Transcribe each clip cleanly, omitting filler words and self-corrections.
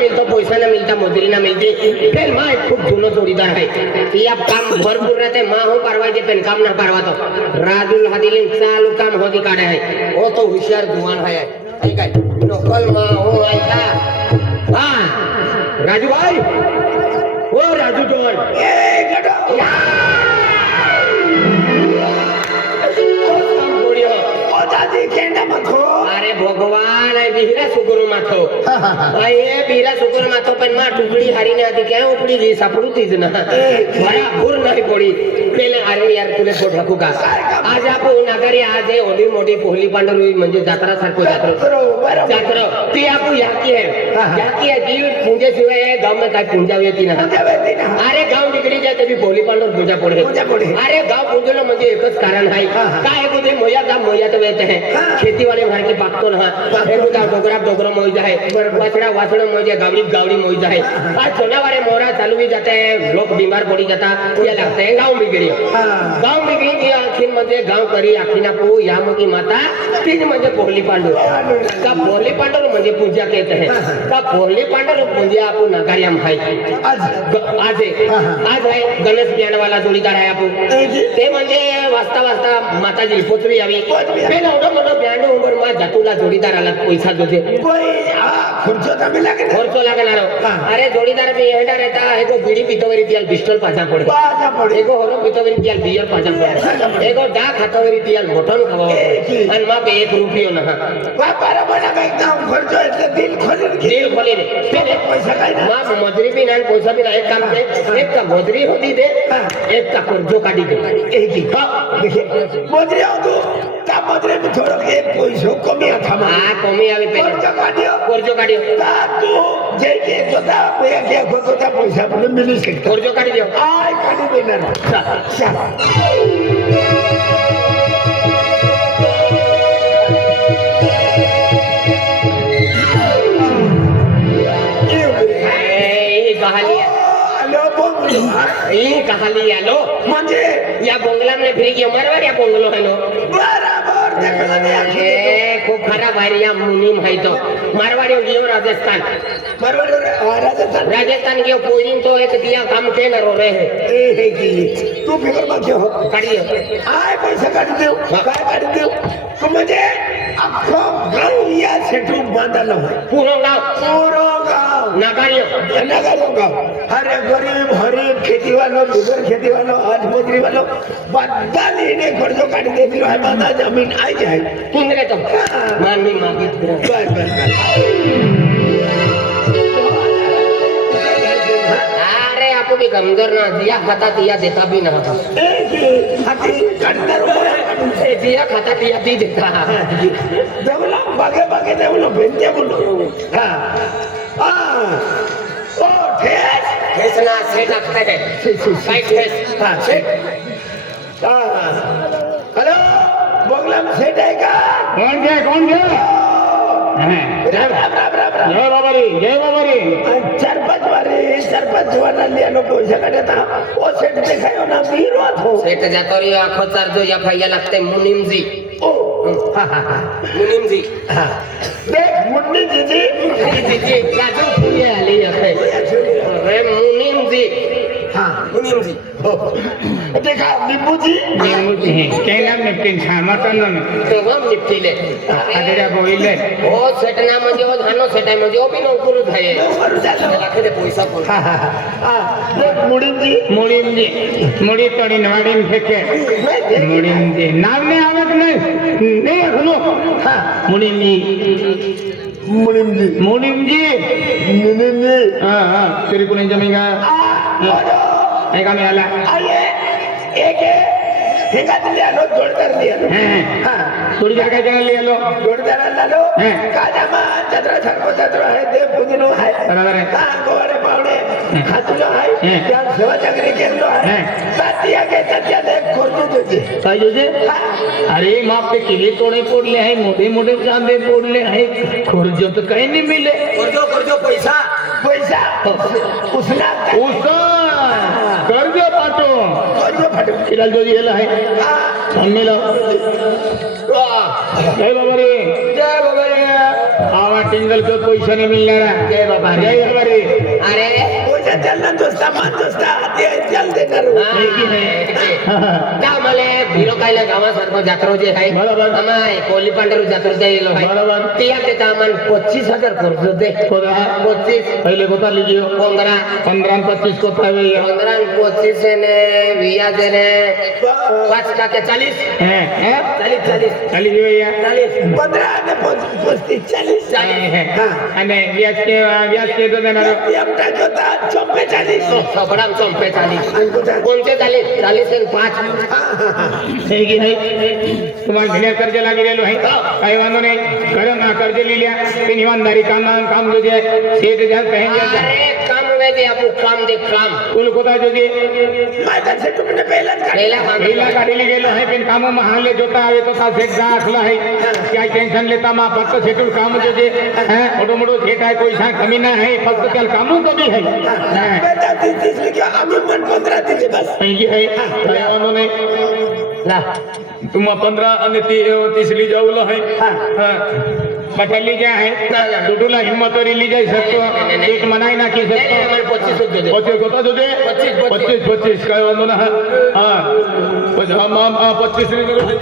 मिळतो पैसा ना मिळता मजुरी ना मिळते पेन मा एक खूप जुनं जोडीदार आहे या काम भरपूर राहते मा हो परवायचे पेन काम ना परवातो राजूल हादिले चालू काम होती काढे आहे हो तो हुशार जुवान आहे ठीक आहे नोकल मा हो ऐका हा राजू भाई ओ राजू जोन ए गडो अरे भगवान बिहरा सुकुर माथो ये बिहरा सुकुर माथो पण मा टुकड़ी हारी ने आती क्या उपड़ी जी सापड़ू तीज ना बड़ा भूर नहीं पड़ी पहले अरे यार तुले पोट रखू का आज आप नगरी आज है ओली मोठी पोहली पांडुरंग म्हणजे जात्रा सारखो जात्रा ती आप याकी है जीव पूजे सिवाय है गांव में काय पूजा होती ना अरे गांव बिगड़ी जाए तभी पोहली पांडुरंग पूजा पड़े अरे गांव पूजलो म्हणजे एकच कारण है काय कुठे मोया गाव मोया तो येते हैं खेती वाले घर की पाकतो ना एक उदा डोगरा मोजा है वाछड़ा मोजा गावड़ी मोजा है आज सोनावारे मोरा चालू भी जाते हैं लोग बीमार पड़ी जाता ये लगते हैं गांव बिगड़ी की आखिर मध्ये गांव करी आखिना पो या मुकी माता तीन म्हणजे पोहली पांडू का पोहली पांडू म्हणजे पूजा कहते हैं का पोहली पांडू पूजा आपको नगारिया में है आज है गणेश बियाण वाला जोडीदार आहे आपण ते म्हणजे वाजता माताजी पोचवी आवी पेन एवढं मोठं ब्रँड उंबर मा जातूला जोडीदाराला पैसा देते खर्च लागणार अरे जोडीदार बी येणार रहता एगो बीड़ी पितवरी तियाल पिस्टल पाछा पड़े एगो होरो पितवरी तियाल बियर पाछा पड़े एगो डा खातवरी तियाल मटन खावा अन मा पे 1 रुपयो ना बारा बना का एकदम खर्च એટલે दिल खोली दे पैसा काय ना मा मजूरी भी ना पैसा भी ना एक काम दे एक का मजूरी होती दे एक का कर्जो काटी दे एक ही देखिए मजूरी हो तो का मजूरी में थोड़ा एक पैसो कमी था हां कमी आवे पहले कर्जो काटियो तू जे के जोता पे के गोता पैसा मिली सकता कर्जो काटी दियो आय काटी देना चल कहाली आलो म्हणजे या बंगला फिर गया मारवाड़ या बंगलो है नो बराबर देखला दे खूब खराब है या मुनीम है तो मारवाड़ी गयो राजस्थान राजस्थान गयो पोइरिन तो एक दिया काम के न रो रहे हैं ए की तू फिकर मत क्यों काढियो आय पैसा काढ देऊ काय काढ देऊ तू म्हणजे अख्खो गाव या सेटू बांधलो पूरो गाव नगारियो गाव अरे गरीब खेती वालों आज मजूरी वालों बद्दा लेने कर्जो काट दे दियो है बादा जमीन आई जाए तुम रे तो माननी मांगी बस अरे आपको भी कमजोर ना दिया खाता दिया देता भी ना हाथी काटदार ए दिया खाता दिया दी देता देवला बागे देवला बेंते बोलो हां ओ ठेस ना सेट लगते हैं साइड ठेस हां सेट हेलो बंगला में सेट है का कौन गया जय बाबा रे सरपंच वाला लिया लो पैसा काटे था ओ सेट दिखायो ना वीरो थो सेट जातो रे आखो चार जो या भैया लगते मुनीम जी ओ मुनीम जी हां देख मुन्नी जी राजू ये ले आखे अरे मुनीम जी हां मुनीम जी देखा नींबू जी केला निपटिन छामातन तो हम निपटिले आदेरा बोइले ओ सेटना म्हणजे ओ धानो सेटाय म्हणजे ओ बी नौकरू थाये लाखे दे पैसा पण हां देख मुनीम जी मुड़ी तोड़ी नवाडीन फेके मुनीम जी नाम ने आवत नहीं सुनो हां मुनीम जी हां तेरी को नहीं जमेगा एक में आला आइए एक ठेका दिया लो जोड़दार लिया लो हां जोड़दार का जगह लिया लो जोड़दार ला लो काजामा चतरा है देव पूजनो है बराबर है का गोरे पावड़े खातुलो है क्या सेवा चक्री केलो है साथिया के सत्या देख खोजू तुझे काय जे अरे माप पे किले तोड़े पोड़ले है मोटे चांदे पोड़ले है खोजो तो कहीं नहीं मिले खोजो पैसा उसना कर्ज पाठो इलाल जो येला है सामने लो जय बाबा रे आवाज सिंगल तो पैसा नाही मिळणार जय बाबा रे. जय बाबा रे अरे पैसा चालना दोस्ता मान दोस्ता ते चाल दे करू मला भिरो कायला गावासारखं जात्रा जे आहे बरोबर. आम्हाला कोली पांढरू जात्रा येलो आहे बरोबर. ते आता आम्हाला 25,000 खर्च दे कोदा 25 पहिले कोता लिजियो 15 15 आणि 25 कोता है भैया 15 25 ने 20 ने 5 का 40 हैं हैं 40 चली जी भैया 40 15 અને 35 40 અને વ્યાજ કે તો દેનારો એમટા જોતા 40 सपडाम चंपे 40 कोणते 40 40 અને 5 થઈ ગઈ હે तुम्हाला घेण्या कर्ज लागी गेलो आहे काही वांधो नाही खरं ना कर्ज लिहिल्या ते इमानदारी काम जो जे सेठ ज्या कहें जा अरे काम वे दे आपको काम दे काम कुल कोता जो जे माझा से तुमने पहिला पहिला काम पहिला काढली गेलो आहे पण काम महाले जोता आवे तो ता सेठ जा असला आहे काय टेन्शन लेता मा फक्त सेटूल काम जो जे है मोठो मोठो सेठ आहे कोई सांग कमी नाही आहे फक्त त्याला काम कमी आहे बेटा 30 लिखा आम्ही पण 15 दिले बस થઈ ગઈ है काही वांधो नाही ला तुम्हा 15 અને 30 લી જાવલો है हां बटली जे आहे ना, ना. टुटूला हिम्मत ली जाई सकतो एक मनाई ना की नाही सकतो मला 25 दे 25 कोता दे 25. 25 काय वांधो ना हां 25 ली जो है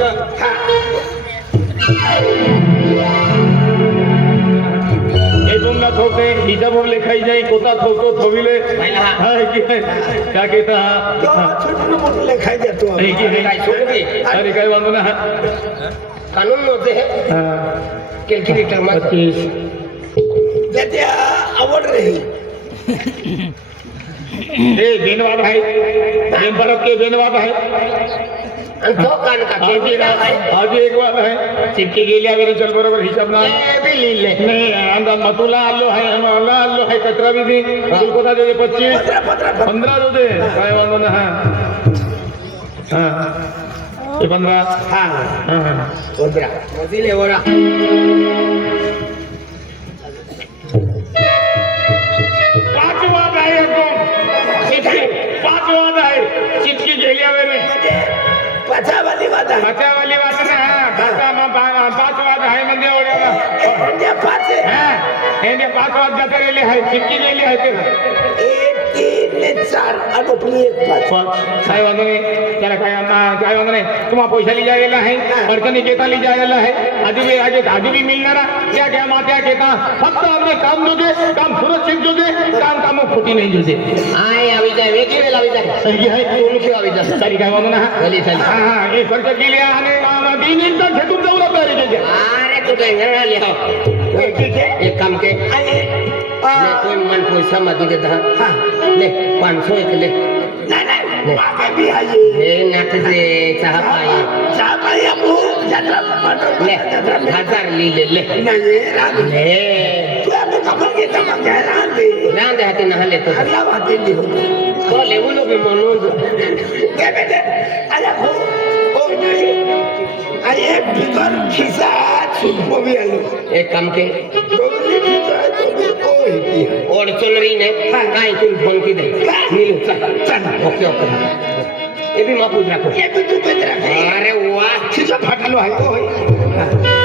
ए तुमला थोके हिजाबोर लेखाई जाई कोता थोको थोविले पहिला हा. हां की का केता तो छोटू मोठू लेखाय देतो है की काय सोडते अरे काय वांधो ना कानून नव्हते हां कॅल्क्युलेटर मध्ये 25 त्याच्या आवड रही ए बेनवाब आहे बेनपरत के बेनवाब आहे आणि तो कान का आज एक बाब आहे चिपकी गेल्या वेळी चल बरोबर हिसाब ना लिहिले नाही आमदा मतुला आलो आहे मला आलो आहे कचरा बी दी तुल कोता दे 25 15 दो दे काय वांधो ना हां ये 15 हां ओदरा मोदिले ओरा पाचवा आहे पाचवा आहे चिटकी गेल्या वेळी पचावाली वादा वाली वाट ना पाच वाद आहे म्हणजे म्हणजे 5 हे 5 वाद जाता गेले आहे चिटकी गेली आहे ते 1 3 ने 4 आणि आपली 1 5 काय वांधो नाही त्याला काय वांधो नाही तुम्हाला पैसा ली जायला आहे अडचणी घेता ली जायला आहे आधी भी मिळणारा त्या घ्या मात्या घेता फक्त आपले काम जो दे काम सुरक्षित जो दे काम खोटी नाही जो दे आय आवी जाय वेगळी वेळ आवी जाय सही आहे तुमची आवी जाय तरी काय वांधो ना चली चली हा हे खर्च केले आणि 3 इंच घेतून जाऊ नका रे अरे तू काय घरा आली हो ठीक आहे एक काम के आणि ले कोई मन पैसा मत दे दा ले 500 एक ले नाही नाही बाबा भी आहे हे नाट दे चहा पाई चहा पाणी आपण जत्रा पाठवतो ले जत्रा 1000 ले ले नाही राग ले तू आपण कामं घेता मग काय राहते रांदे हाती नहाले तो अल्ला वाटेली होती तो लेवलो बी म्हणून काय बेटे अरे हो हो नाही अरे बिगर खिसात सुपवी आलो एक काम के डोंगरी खिसात तो होती अडचण री नाही काय तू फोन की दे नीलू चल ओके ओके ये भी मापूज राखो ये भी तू बेच रहा अरे वाह खिसा फाटलो आहे होय